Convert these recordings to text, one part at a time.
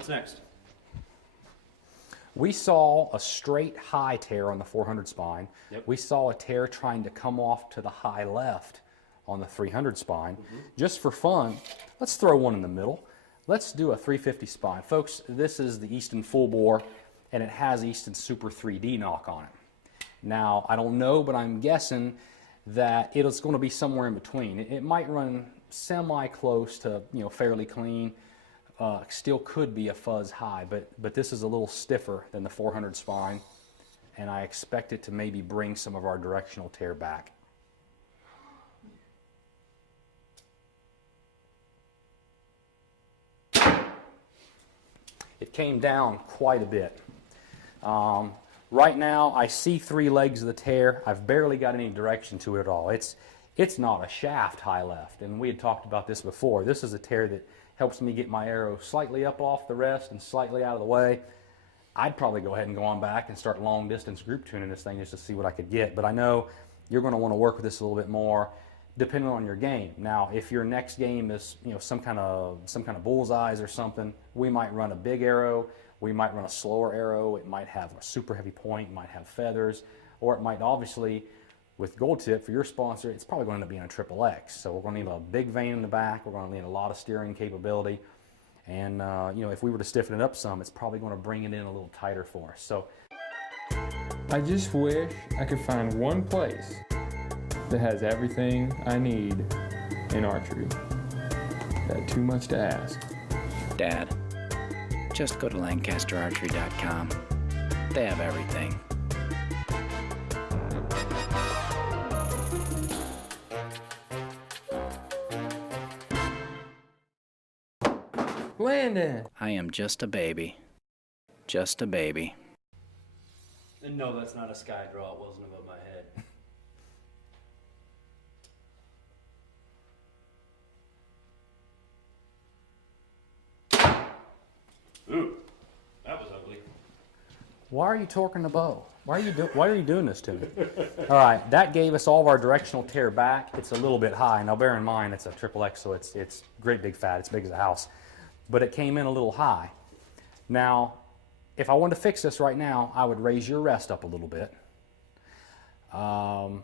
What's next? We saw a straight high tear on the 400 spine. Yep. We saw a tear trying to come off to the high left on the 300 spine. Just for fun, let's throw one in the middle. Let's do a 350 spine. Folks, this is the Easton full bore, and it has Easton Super 3D knock on it. Now, I don't know, but I'm guessing that it's going to be somewhere in between. It might run semi-close to, fairly clean. Still could be a fuzz high, but this is a little stiffer than the 400 spine, and I expect it to maybe bring some of our directional tear back. It came down quite a bit. Right now, I see 3 legs of the tear. I've barely got any direction to it at all. It's not a shaft high left, and we had talked about this before. This is a tear that helps me get my arrow slightly up off the rest and slightly out of the way. I'd probably go ahead and go on back and start long distance group tuning this thing just to see what I could get. But I know you're going to want to work with this a little bit more depending on your game. Now, if your next game is some kind of bullseyes or something, we might run a big arrow, we might run a slower arrow, it might have a super heavy point, it might have feathers, or it might obviously, with Gold Tip, for your sponsor, it's probably going to end up being a triple X. So we're going to need a big vane in the back. We're going to need a lot of steering capability. And, if we were to stiffen it up some, it's probably going to bring it in a little tighter for us. So I just wish I could find one place that has everything I need in archery. That too much to ask. Dad, just go to LancasterArchery.com. They have everything. Landon! I am just a baby. Just a baby. And no, that's not a sky draw. It wasn't above my head. Ooh, that was ugly. why are you torquing the bow? Why are you doing this to me? All right, that gave us all of our directional tear back. It's a little bit high. Now bear in mind it's a triple X, so it's great big fat. It's big as a house. But it came in a little high. Now, if I wanted to fix this right now, I would raise your rest up a little bit. Or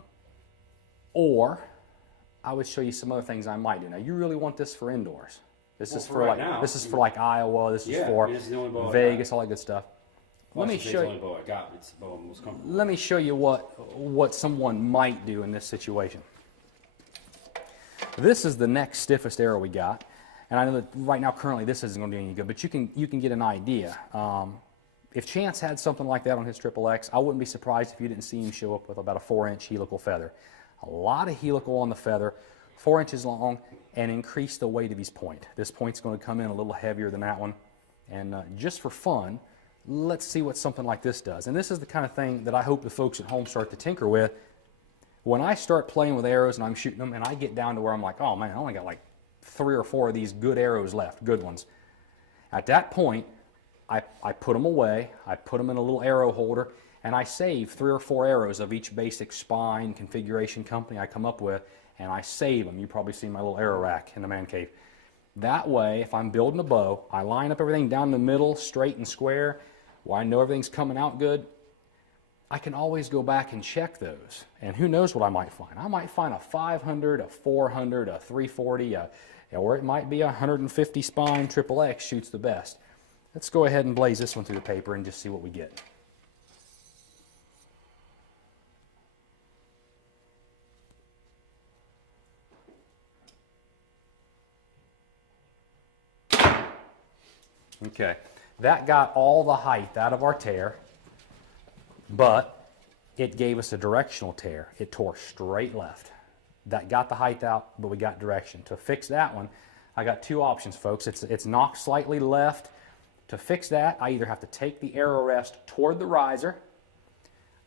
I would show you some other things I might do. Now, you really want this for indoors. This is for right now, this is for like Iowa. This is Yeah, for this is the only bow I Vegas, all that good stuff. Plus, Let me it's the show only you. bow I got. It's the bow I'm most comfortable. Let me show you what someone might do in this situation. This is the next stiffest arrow we got, and I know that right now currently this isn't going to be any good, but you can get an idea. If Chance had something like that on his Triple X, I wouldn't be surprised if you didn't see him show up with about a 4-inch helical feather. A lot of helical on the feather, 4 inches long, and increase the weight of his point. This point's going to come in a little heavier than that one, and just for fun, let's see what something like this does. And this is the kind of thing that I hope the folks at home start to tinker with. When I start playing with arrows and I'm shooting them and I get down to where I'm like, oh man, I only got like 3 or 4 of these good arrows left, good ones. At that point, I put them away, I put them in a little arrow holder, and I save 3 or 4 arrows of each basic spine configuration company I come up with, and I save them. You probably see my little arrow rack in the man cave. That way, if I'm building a bow, I line up everything down the middle, straight and square, where I know everything's coming out good, I can always go back and check those. And who knows what I might find. I might find a 500, a 400, a 340, or it might be a 150 spine Triple X shoots the best. Let's go ahead and blaze this one through the paper and just see what we get. Okay, that got all the height out of our tear, but it gave us a directional tear. It tore straight left. That got the height out, but we got direction. To fix that one, I got 2 options, folks. It's knocked slightly left. To fix that, I either have to take the arrow rest toward the riser,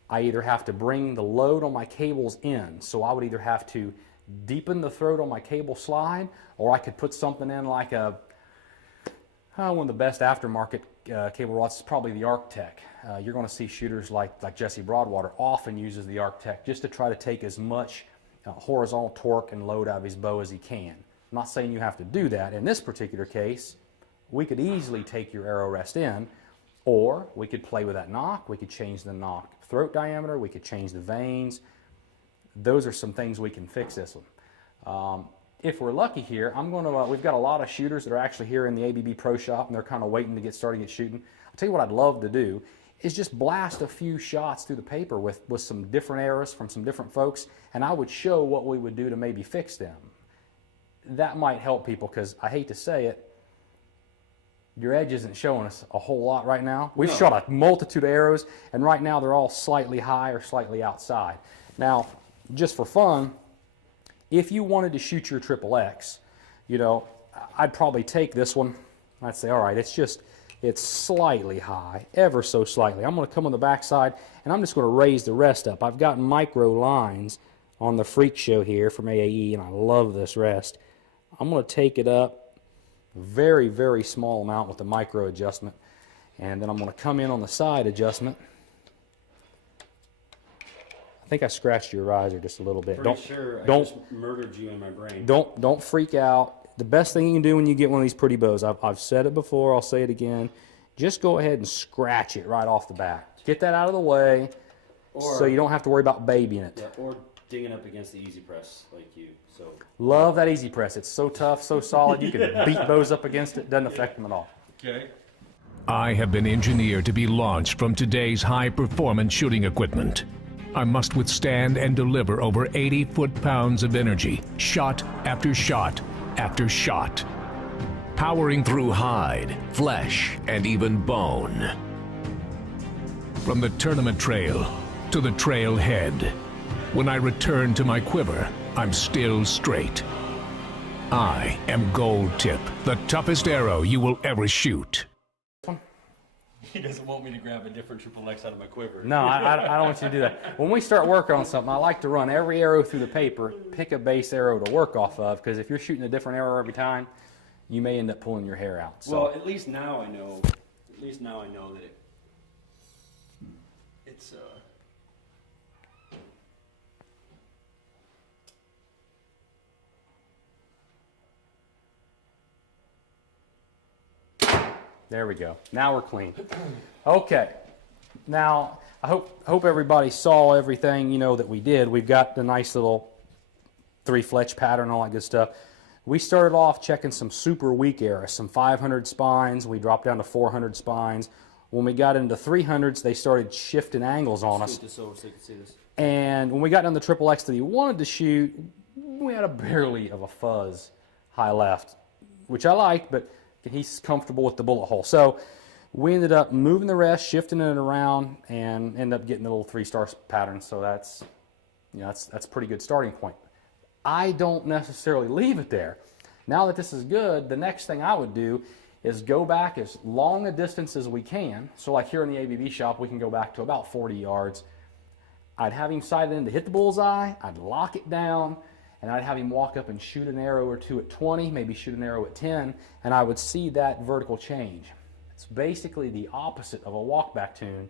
I either have to bring the load on my cables in, so I would either have to deepen the throat on my cable slide, or I could put something in like a one of the best aftermarket cable rods is probably the Arctech. You're going to see shooters like Jesse Broadwater often uses the Arctech just to try to take as much horizontal torque and load out of his bow as he can. I'm not saying you have to do that. In this particular case, we could easily take your arrow rest in, or we could play with that nock. We could change the nock throat diameter. We could change the vanes. Those are some things we can fix this one. If we're lucky here, we've got a lot of shooters that are actually here in the ABB Pro Shop, and they're kind of waiting to get started shooting. I'll tell you what I'd love to do is just blast a few shots through the paper with some different arrows from some different folks, and I would show what we would do to maybe fix them. That might help people, because I hate to say it, your edge isn't showing us a whole lot right now. We've shot a multitude of arrows, and right now they're all slightly high or slightly outside. Now, just for fun, if you wanted to shoot your XXX, you know, I'd probably take this one. I'd say, all right, it's slightly high, ever so slightly. I'm going to come on the backside, and I'm just going to raise the rest up. I've got micro lines on the Freak Show here from AAE, and I love this rest. I'm going to take it up a very, very small amount with the micro adjustment, and then I'm going to come in on the side adjustment. I think I scratched your riser just a little bit. Pretty sure I just murdered you in my brain. Don't freak out. The best thing you can do when you get one of these pretty bows, I've said it before, I'll say it again, just go ahead and scratch it right off the back. Get that out of the way, so you don't have to worry about babying it. Yeah, or dinging up against the Easy Press like you. So love that Easy Press. It's so tough, so solid. You can beat bows up against it. Doesn't affect them at all. okay. I have been engineered to be launched from today's high-performance shooting equipment. I must withstand and deliver over 80 foot-pounds of energy, shot after shot after shot. Powering through hide, flesh, and even bone. From the tournament trail to the trail head. When I return to my quiver, I'm still straight. I am Gold Tip, the toughest arrow you will ever shoot. He doesn't want me to grab a different XXX out of my quiver. No, I don't want you to do that. When we start working on something, I like to run every arrow through the paper, pick a base arrow to work off of, because if you're shooting a different arrow every time, you may end up pulling your hair out. So. Well, at least now I know. At least now I know that it's There we go. Now we're clean. Okay. Now, I hope everybody saw everything, you know, that we did. We've got the nice little 3 fletch pattern, all that good stuff. We started off checking some super weak arrows, some 500 spines. We dropped down to 400 spines. When we got into 300s, they started shifting angles on us. scoot this over so you can see this. And when we got down the XXX that he wanted to shoot, we had a barely of a fuzz high left, which I liked, but he's comfortable with the bullet hole. So we ended up moving the rest, shifting it around, and ended up getting the little 3-star pattern. So that's, you know, that's a pretty good starting point. I don't necessarily leave it there. Now that this is good, the next thing I would do is go back as long a distance as we can. So like here in the ABB shop, we can go back to about 40 yards. I'd have him sighted in to hit the bullseye, I'd lock it down, and I'd have him walk up and shoot an arrow or two at 20, maybe shoot an arrow at 10, and I would see that vertical change. It's basically the opposite of a walkback tune,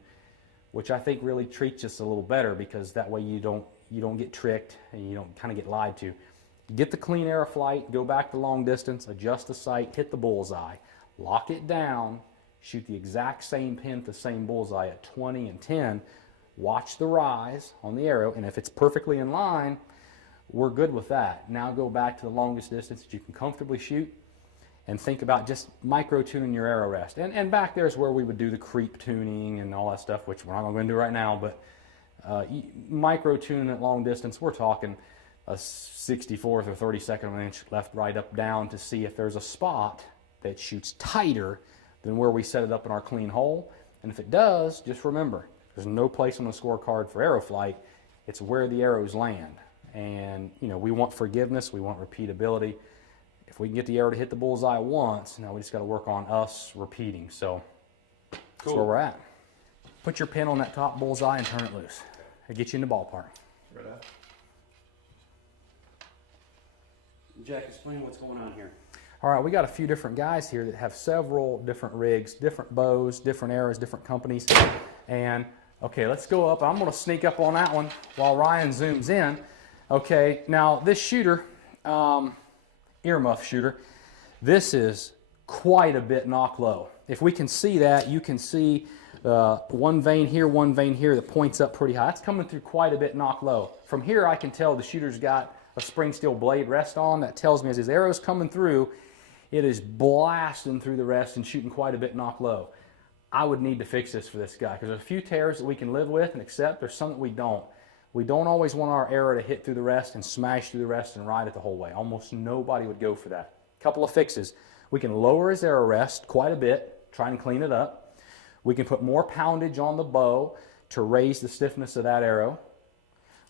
which I think really treats us a little better, because that way you don't get tricked and you don't kind of get lied to. Get the clean arrow flight, go back the long distance, adjust the sight, hit the bullseye, lock it down, shoot the exact same pin at the same bullseye at 20 and 10, watch the rise on the arrow, and if it's perfectly in line, we're good with that. Now go back to the longest distance that you can comfortably shoot and think about just micro-tuning your arrow rest. And back there's where we would do the creep tuning and all that stuff, which we're not going to do right now, but micro-tuning at long distance, we're talking a 64th or 32nd of an inch left, right, up, down to see if there's a spot that shoots tighter than where we set it up in our clean hole. And if it does, just remember, there's no place on the scorecard for arrow flight. It's where the arrows land. And, you know, we want forgiveness, we want repeatability. If we can get the arrow to hit the bullseye once, now we just got to work on us repeating. So that's where we're at. Put your pin on that top bullseye and turn it loose. It'll get you in the ballpark. Right up. Jack, explain what's going on here. All right, we got a few different guys here that have several different rigs, different bows, different arrows, different companies. And, okay, let's go up. I'm going to sneak up on that one while Ryan zooms in. Okay, now this shooter, earmuff shooter, this is quite a bit knock low. If we can see that, you can see one vein here that points up pretty high. That's coming through quite a bit knock low. From here I can tell the shooter's got a spring steel blade rest on. That tells me as his arrow's coming through, it is blasting through the rest and shooting quite a bit knock low. I would need to fix this for this guy because there's a few tears that we can live with and accept. There's some that we don't. We don't always want our arrow to hit through the rest and smash through the rest and ride it the whole way. Almost nobody would go for that. Couple of fixes. We can lower his arrow rest quite a bit, try and clean it up. We can put more poundage on the bow to raise the stiffness of that arrow.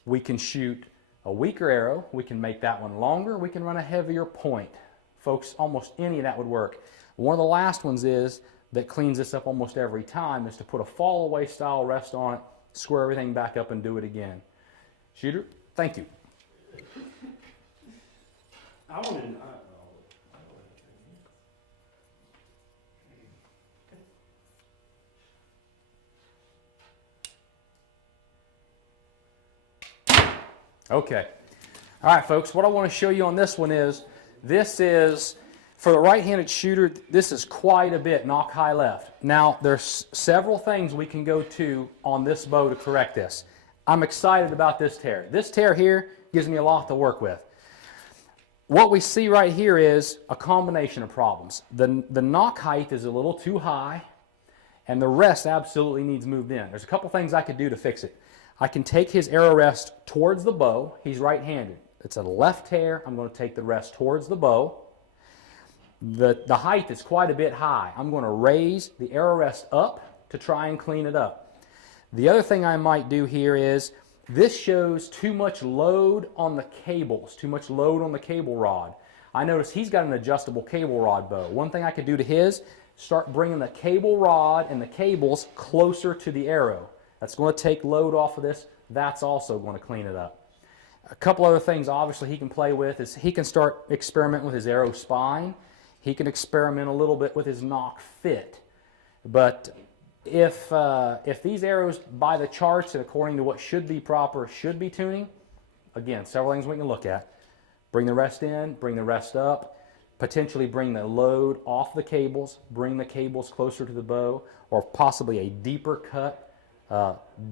We can shoot a weaker arrow. We can make that one longer. We can run a heavier point. Folks, almost any of that would work. One of the last ones that cleans this up almost every time is to put a fall away style rest on it, square everything back up and do it again. Shooter, thank you. I want to. Okay. All right, folks, what I want to show you on this one is, for the right-handed shooter, this is quite a bit knock high left. Now, there's several things we can go to on this bow to correct this. I'm excited about this tear. This tear here gives me a lot to work with. What we see right here is a combination of problems. The knock height is a little too high, and the rest absolutely needs moved in. There's a couple things I could do to fix it. I can take his arrow rest towards the bow. He's right-handed. It's a left tear. I'm going to take the rest towards the bow. The height is quite a bit high. I'm going to raise the arrow rest up to try and clean it up. The other thing I might do here is, this shows too much load on the cables, too much load on the cable rod. I notice he's got an adjustable cable rod bow. One thing I could do to his, start bringing the cable rod and the cables closer to the arrow. That's going to take load off of this. That's also going to clean it up. A couple other things obviously he can play with is he can start experimenting with his arrow spine. He can experiment a little bit with his nock fit. But if these arrows by the charts and according to what should be proper, should be tuning, again, several things we can look at. Bring the rest in, bring the rest up, potentially bring the load off the cables, bring the cables closer to the bow, or possibly a deeper cut,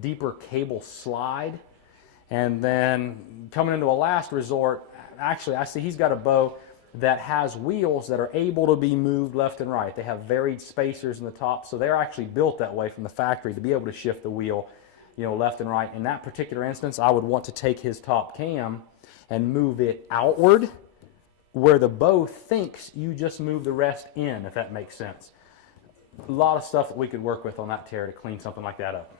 deeper cable slide. And then coming into a last resort, actually I see he's got a bow that has wheels that are able to be moved left and right. They have varied spacers in the top, so they're actually built that way from the factory to be able to shift the wheel, left and right. In that particular instance, I would want to take his top cam and move it outward where the bow thinks you just move the rest in, if that makes sense. A lot of stuff that we could work with on that tear to clean something like that up.